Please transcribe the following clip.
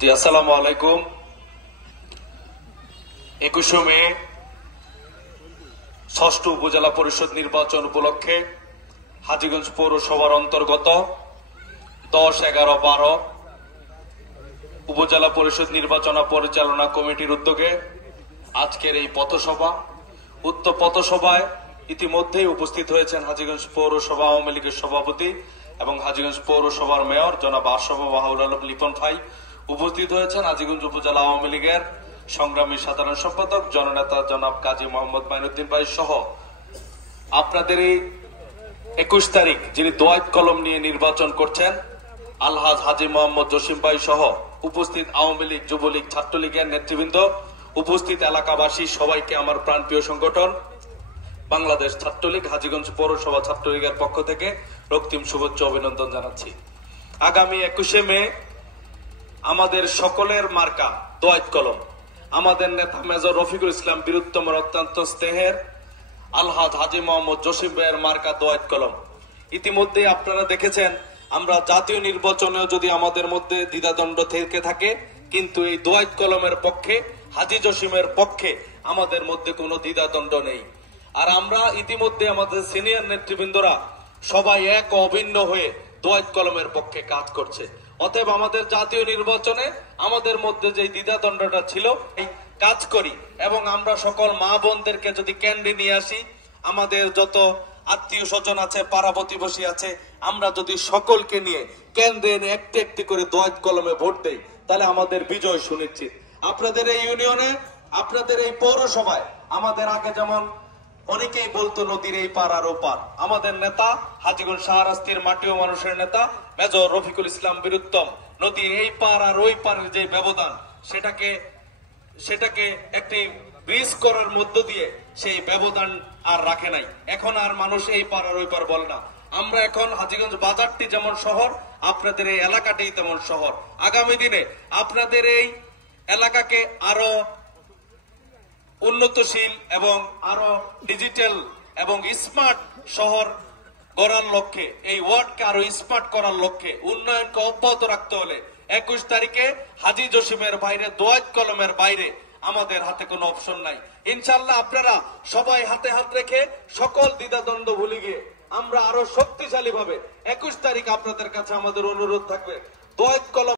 জি, আসসালামু আলাইকুম। 21 মে ষষ্ঠ উপজেলা পরিষদ নির্বাচন উপলক্ষে হাজীগঞ্জ পৌরসভার অন্তর্গত 10, 11, 12 উপজেলা পরিষদ নির্বাচন পরিচালনা কমিটির উদ্যোগে আজকের এই পথসভা। উক্ত পথসভায় ইতিমধ্যেই উপস্থিত হয়েছেন হাজীগঞ্জ পৌরসভা আওয়ামী লীগের সভাপতি এবং হাজীগঞ্জ পৌরসভার মেয়র জনাব আশরাফ বাহাউল আলম লিপন ভাই। উপস্থিত হয়েছেন হাজীগঞ্জ উপজেলা আওয়ামী লীগের সংগ্রামী সাধারণ সম্পাদক জননেতা জনাব কাজী মোহাম্মদ মাইনুদ্দিন ভাই সহ আপনাদের এই 21 তারিখ যিনি দোয়াত কলম নিয়ে নির্বাচন করছেন আলহাজ হাজী মোহাম্মদ জসিম ভাই সহ উপস্থিত আওয়ামী লীগ, যুবলীগ, ছাত্রলীগের নেতৃবৃন্দ, উপস্থিত এলাকাবাসী সবাইকে আমার প্রাণপ্রিয় সংগঠন বাংলাদেশ ছাত্রলীগ হাজীগঞ্জ পৌরসভা ছাত্রলীগের পক্ষ থেকে রক্তিম শুভেচ্ছা অভিনন্দন জানাচ্ছি। আগামী 21 মে আমাদের সকলের মার্কা দোয়াত কলম। আমাদের নেতা মেজর রফিকুল ইসলাম বীরুত্তমের অত্যন্ত স্নেহের আলহাজ হাজী মোহাম্মদ জসিম ভাইয়ের মার্কা দোয়াত কলম। ইতিমধ্যে আপনারা দেখেছেন আমরা জাতীয় নির্বাচনেও যদি আমাদের মধ্যে দ্বিধাদ্বন্দ্ব থেকে থাকে, কিন্তু এই দোয়াত কলমের পক্ষে, হাজী জসিমের পক্ষে আমাদের মধ্যে কোনো দ্বিধাদ্বন্দ্ব নেই। আর আমরা ইতিমধ্যে আমাদের সিনিয়র নেতৃবৃন্দরা সবাই এক অভিন্ন হয়ে দোয়াত কলমের পক্ষে কাজ করছে। অতএব আমাদের জাতীয় নির্বাচনে আমাদের মধ্যে যে দ্বিধাদ্বন্দ্বটা ছিল এই কাজ করি এবং আমরা সকল মা বোনদেরকে যদি কেন্দ্রে নিয়ে আসি, আমাদের যত আত্মীয় স্বজন আছে, পাড়া প্রতিবেশী আছে, আমরা যদি সকলকে নিয়ে কেন্দ্রে এনে একটি একটি করে দোয়াত কলমে ভোট দেই তাহলে আমাদের বিজয় সুনিশ্চিত। আপনাদের এই ইউনিয়নে, আপনাদের এই পৌরসভায় আমাদের আগে যেমন অনেকেই বলতো নদীর এই পার আর ও পার, আমাদের নেতা হাজীগঞ্জ শাহরাস্তির মাটি ও মানুষের নেতা মেজর রফিকুল ইসলাম বীরুত্তম নদীর এই পার আর ওই পারের যে ব্যবধান সেটাকে একটি ব্রিজ করার মধ্য দিয়ে সেই ব্যবধান আর রাখে নাই। এখন আর মানুষ এই পার আর ওই পার বলে না। আমরা এখন হাজীগঞ্জ বাজারটি যেমন শহর, আপনাদের এই এলাকাটাই তেমন শহর। আগামী দিনে আপনাদের এই এলাকাকে আরো উন্নতশীল এবং আরো ডিজিটাল এবং স্মার্ট শহর গড়ার লক্ষ্যে, এই ওয়ার্ডকে আরো স্মার্ট করার লক্ষ্যে উন্নয়নকে অব্যাহত রাখতে হলে 21 তারিখে হাজী জসিমের বাইরে, দোয়াত কলমের বাইরে আমাদের হাতে কোনো অপশন নাই। ইনশাআল্লাহ আপনারা সবাই হাতে হাত রেখে সকল দ্বিধাদ্বন্দ্ব ভুলে গিয়ে আমরা আরো শক্তিশালী ভাবে 21 তারিখ আপনাদের কাছে আমাদের অনুরোধ থাকবে দোয়াত কলম